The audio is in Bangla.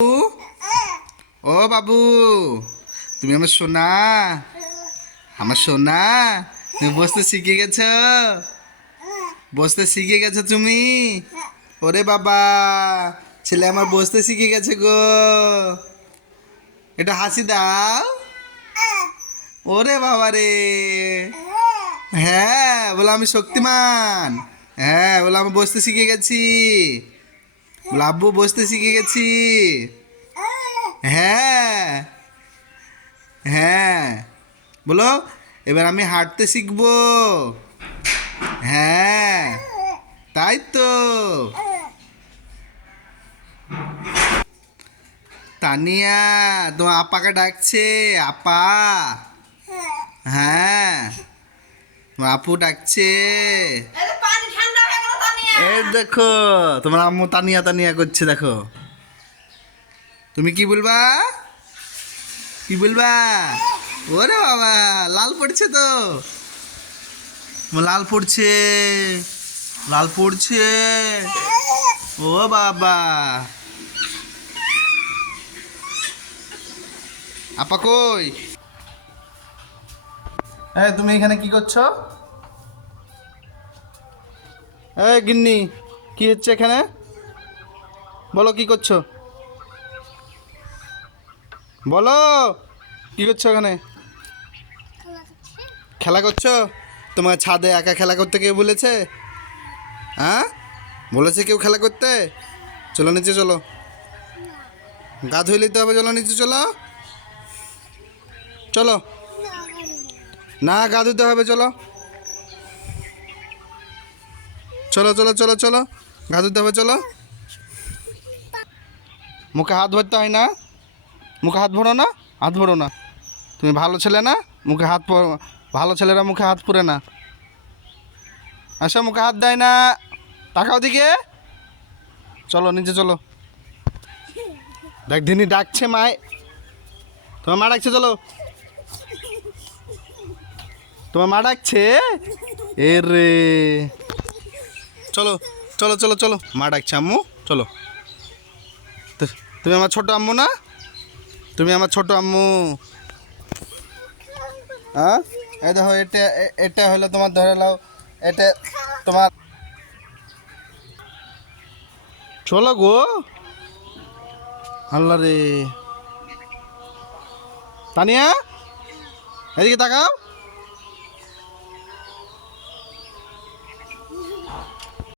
ও বাবু, তুমি আমার সোনা, আমার সোনা। তুমি বসতে শিখে গেছ, বসতে শিখে গেছো তুমি। ওরে বাবা, ছেলে আমার বসতে শিখে গেছে গো। এটা হাসি দাও। ওরে বাবা রে, হ্যাঁ বলো আমি শক্তিমান। হ্যাঁ বলো আমি বসতে শিখে গেছি। বলো আব্বু বসতে শিখে গেছি। হ্যাঁ হ্যাঁ বলো এবার আমি হাঁটতে শিখবো। হ্যাঁ তাই তো। তানিয়া তোমার আপাকে ডাকছে, আপা। হ্যাঁ তোমার আপু ডাকছে। এই দেখো তোমার আম্মু তানিয়া তানিয়া করছে, দেখো। তুমি কি বলবা, কি বলবা? ওরে বাবা, লাল পড়ছে তো, লাল পড়ছে, লাল পড়ছে। ও বাবা, আপা কই? এই তুমি এখানে কি করছো? এই গিন্নি, কি হচ্ছে এখানে? বলো কি করছো, বলো কি করছো এখানে? খেলা করছো? তোমার ছাদে একা খেলা করতে কেউ বলেছে? হ্যাঁ বলেছে কেউ খেলা করতে? চলো নিচে চলো, গা ধুয়ে নিতে হবে, চলো নিচে চলো, চলো। না গা ধুতে হবে, চলো চলো চলো চলো চলো, গা ধুতে হবে, চলো। মুখে হাত ভরতে হয় না, মুখে হাত ভরো না, হাত ভরো না। তুমি ভালো ছেলে না, মুখে হাত ভালো ছেলেরা মুখে হাত পুরে না। আসো, মুখে হাত দেয় না, তাকাও দিকে। চলো নিচে চলো। দেখ দিনি ডাকছে মায়, তোমার মা ডাকছে, চলো। তোমার মা ডাকছে, এ রে। চলো চলো চলো চলো, মা ডাকছে, আম্মু চলো। তুমি আমার ছোট আম্মু না, তুমি আমার ছোট আম্মু। হ্যাঁ এই দেখো, এটা এটা হলো তোমার, ধরে নাও এটা তোমার। চলো গো, আল্লাহ রে। তানিয়া এদিকে তাকাও।